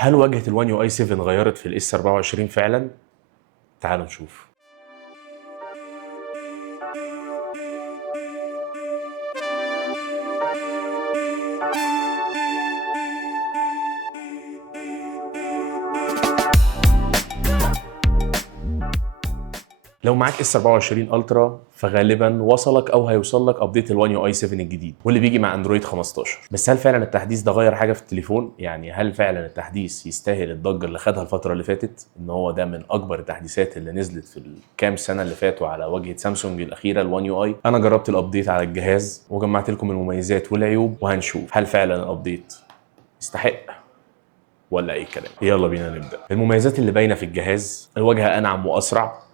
هل واجهة الوان يو اي 7 غيرت في الاس 24 فعلا؟ تعالوا نشوف. لو معاك اس 24 الترا فغالبا وصلك او هيوصل لك ابديت الوان يو اي 7 الجديد واللي بيجي مع اندرويد 15. بس هل فعلا التحديث ده غير حاجه في التليفون؟ يعني هل فعلا التحديث يستاهل الضجه اللي خدها الفتره اللي فاتت؟ ان هو ده من اكبر التحديثات اللي نزلت في الكام سنه اللي فاتوا على واجهه سامسونج الاخيره الوان يو اي. انا جربت الابديت على الجهاز وجمعت لكم المميزات والعيوب، وهنشوف هل فعلا الابديت يستحق ولا اي كلام. يلا بينا نبدا. المميزات اللي باينه في الجهاز: الواجهه انعم واسرع.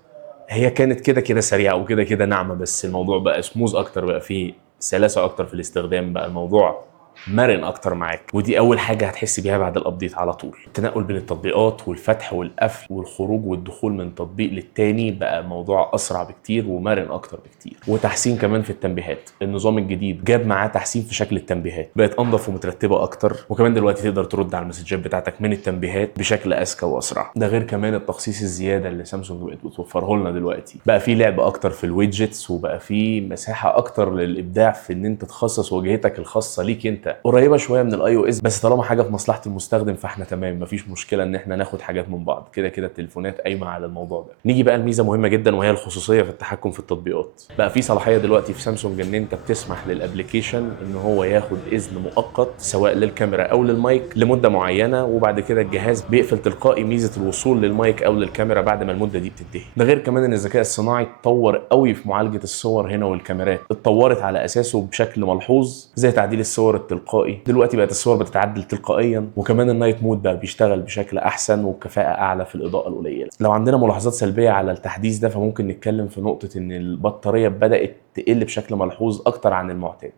هي كانت كده كده سريعه وكده كده ناعمه، بس الموضوع بقى سموز اكتر، بقى فيه سلاسه اكتر في الاستخدام، بقى الموضوع مرن اكتر معاك، ودي اول حاجه هتحس بيها بعد الابديت على طول. التنقل بين التطبيقات والفتح والقفل والخروج والدخول من تطبيق للتاني بقى الموضوع اسرع بكتير ومرن اكتر بكتير. وتحسين كمان في التنبيهات، النظام الجديد جاب معاه تحسين في شكل التنبيهات، بقت انضف ومترتبه اكتر، وكمان دلوقتي تقدر ترد على المسجات بتاعتك من التنبيهات بشكل اذكى واسرع. ده غير كمان التخصيص الزياده اللي سامسونج بقت بتوفره لنا دلوقتي، بقى في لعب اكتر في الويدجتس، وبقى في مساحه اكتر للابداع في ان انت تخصص واجهتك الخاصه ليك انت، قريبه شويه من الاي او اس، بس طالما حاجه في مصلحه المستخدم فاحنا تمام، مفيش مشكله ان احنا ناخد حاجات من بعض، كده كده التليفونات قايمه على الموضوع ده. نيجي بقى لميزه مهمه جدا وهي الخصوصيه في التحكم في التطبيقات. بقى في صلاحيه دلوقتي في سامسونج ان انت بتسمح للابلكيشن ان هو ياخد اذن مؤقت سواء للكاميرا او للمايك لمده معينه، وبعد كده الجهاز بيقفل تلقائي ميزه الوصول للمايك او للكاميرا بعد ما المده دي بتنتهي. ده غير كمان ان الذكاء الصناعي اتطور قوي في معالجه الصور هنا، والكاميرات اتطورت على اساسه بشكل ملحوظ، زي تعديل الصور التلقائي. دلوقتي بقت الصور بتتعدل تلقائيا، وكمان النايت مود بقى بيشتغل بشكل احسن وبكفاءه اعلى في الاضاءه القليله. لو عندنا ملاحظات سلبيه على التحديث ده فممكن نتكلم في نقطه ان البطاريه بدات تقل بشكل ملحوظ اكتر عن المعتاد.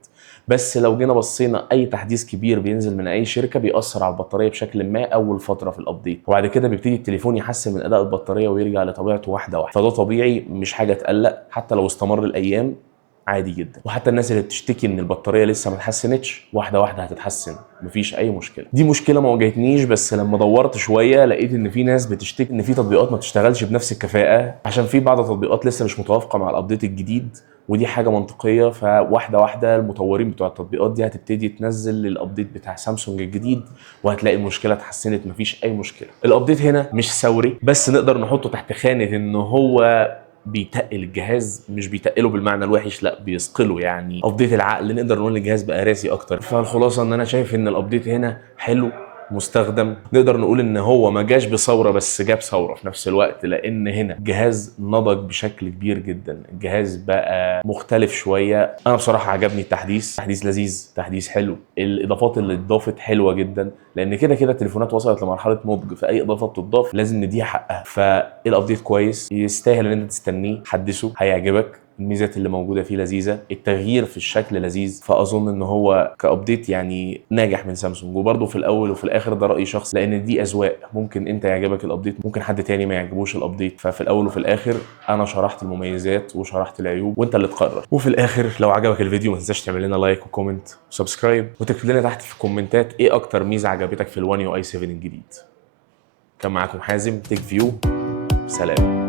بس لو جينا بصينا اي تحديث كبير بينزل من اي شركه بيأثر على البطاريه بشكل ما اول فتره في الابديت، وبعد كده بيبتدي التليفون يحسن من اداء البطاريه ويرجع لطبيعته واحده واحده، فده طبيعي مش حاجه تقلق، حتى لو استمر الايام عادي جدا. وحتى الناس اللي بتشتكي ان البطاريه لسه ما اتحسنتش، واحده واحده هتتحسن، مفيش اي مشكله. دي مشكله ما واجهتنيش، بس لما دورت شويه لقيت ان في ناس بتشتكي ان في تطبيقات ما بتشتغلش بنفس الكفاءه عشان في بعض التطبيقات لسه مش متوافقه مع الابديت الجديد، ودي حاجه منطقيه. فواحده واحده المطورين بتوع التطبيقات دي هتبتدي تنزل للابديت بتاع سامسونج الجديد، وهتلاقي المشكله اتحسنت، مفيش اي مشكله. الابديت هنا مش ثوري، بس نقدر نحطه تحت خانه ان هو بيتقل الجهاز، مش بيتقله بالمعنى الوحش، لا بيثقله، يعني ابديت العقل، نقدر نقول الجهاز بقى راسي اكتر. فالخلاصه ان انا شايف ان الابديت هنا حلو مستخدم، نقدر نقول ان هو ما جاش بثوره بس جاب ثوره في نفس الوقت، لان هنا الجهاز نضج بشكل كبير جدا، الجهاز بقى مختلف شويه. انا بصراحه عجبني التحديث، تحديث لذيذ، تحديث حلو، الاضافات اللي اتضافت حلوه جدا، لان كده كده التليفونات وصلت لمرحله نضج، فاي اضافه بتضاف لازم نديها حقها. فالابديت كويس، يستاهل ان انت تستنيه، حدثه هيعجبك، الميزات اللي موجوده فيه لذيذه، التغيير في الشكل لذيذ، فاظن ان هو كابديت يعني ناجح من سامسونج. وبرده في الاول وفي الاخر ده راي شخص، لان دي اذواق، ممكن انت يعجبك الابديت، ممكن حد تاني ما يعجبوش الابديت، ففي الاول وفي الاخر انا شرحت المميزات وشرحت العيوب وانت اللي تقرر. وفي الاخر لو عجبك الفيديو ما تنساش تعمل لنا لايك وكومنت وسبسكرايب، وتكتب لنا تحت في الكومنتات ايه اكتر ميزه عجبتك في الوان يو اي 7 الجديد. كان معاكم حازم تيك فيو، سلام.